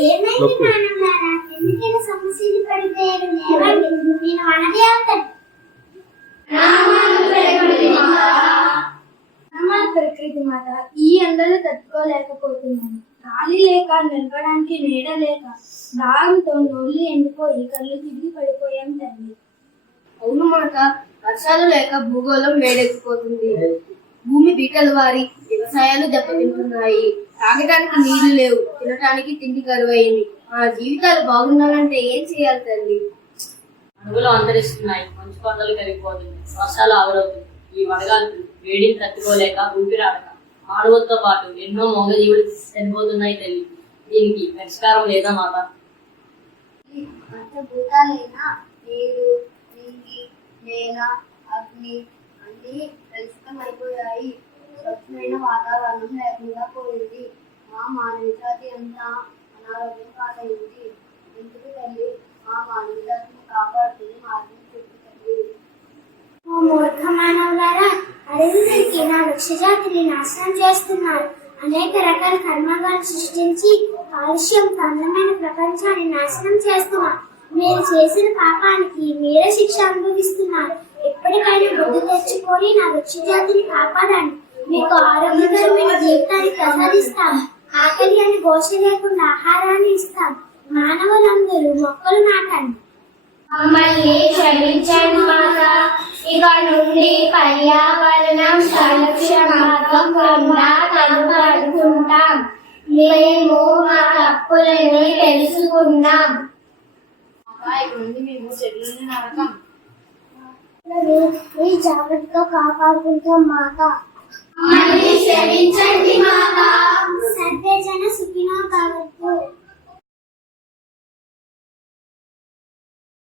ఏమైంది నాన్నగారా? ఎందుకైనా సమస్యలు పడిపోయారు? లేవండి, నేను అనదే అవుతాను. ప్రకృతి మాత, ఈ ఎండలు తట్టుకోలేకపోతున్నాను. గాలి లేక, నిలబడానికి నీడ లేక, దాహంతో నోళ్ళు ఎండిపోయి కళ్ళు తిరిగి పడిపోయాం తల్లి. అవును మాట, వర్షాలు లేక భూగోళం వేడెక్కిపోతుంది. భూమి బీటలు వారి వ్యవసాయాలు దెబ్బతింటున్నాయి. తాగటానికి నీళ్లు లేవు, తినటానికి తిండి కరువైంది. మన జీవితాలు బాగుండాలంటే ఏం చేయాలి తల్లి? అడవులు అంతరిస్తున్నాయి, మంచు కొండలు కరిగిపోతుంది, వర్షాలు ఆవిరవుతుంది. ఈ వడగాలు వేడిని తట్టుకోలేక ఊపిరాడక మానవులతో పాటు ఎన్నో మూగజీవులు చనిపోతున్నాయి తల్లి. దీనికి పరిష్కారం లేదా మాత? పంచభూతాలైన నీరు, నీటి, నేల, అగ్ని అన్ని కలుషితమైపోయాయి. స్వచ్ఛమైన వాతావరణం లేకుండా పోయింది. మా మానవ జాతి అంతా అనారోగ్యం పాలైంది. ఎందుకు తల్లి మా మానవ జాతిని కాపాడుతున్న మార్గం చెప్పు తల్లి. ఓ మూర్ఖ మానవులారా, అడవులకి నా వృక్షజాతిని నాశనం చేస్తున్నారు. అనేక రకాల కర్మగాలను సృష్టించి కాలుష్యంతో అందమైన ప్రపంచాన్ని నాశనం చేస్తున్నారు. మీరు చేసిన పాపానికి మీరే శిక్ష అనుభవిస్తున్నారు. ఎప్పటికైనా బుద్ధి తెచ్చుకొని నా వృక్షజాతిని కాపాడండి. మీకు ఆరోగ్యకరమైన జీవితాన్ని ప్రసాదిస్తాం. ఆకలి అని ఘోష లేకుండా ఆహారాన్ని ఇస్తాం. మానవులందరూ మొక్కలు నాటండి. మమ్మల్ని క్షమించండి మాత. ఇక నుండి పర్యావరణం సంరక్షణాత్మకంగా తలపడుకుంటాం. మేము మా తప్పులని తెలుసుకున్నాం. ఇక నుండి మేము చెట్లని నరకం. మీ జాగ్రత్తగా కాపాడుకుంటాం మాత. మమ్మల్ని క్షమించండి మాత. సర్వే జన సుఖినో భవంతు.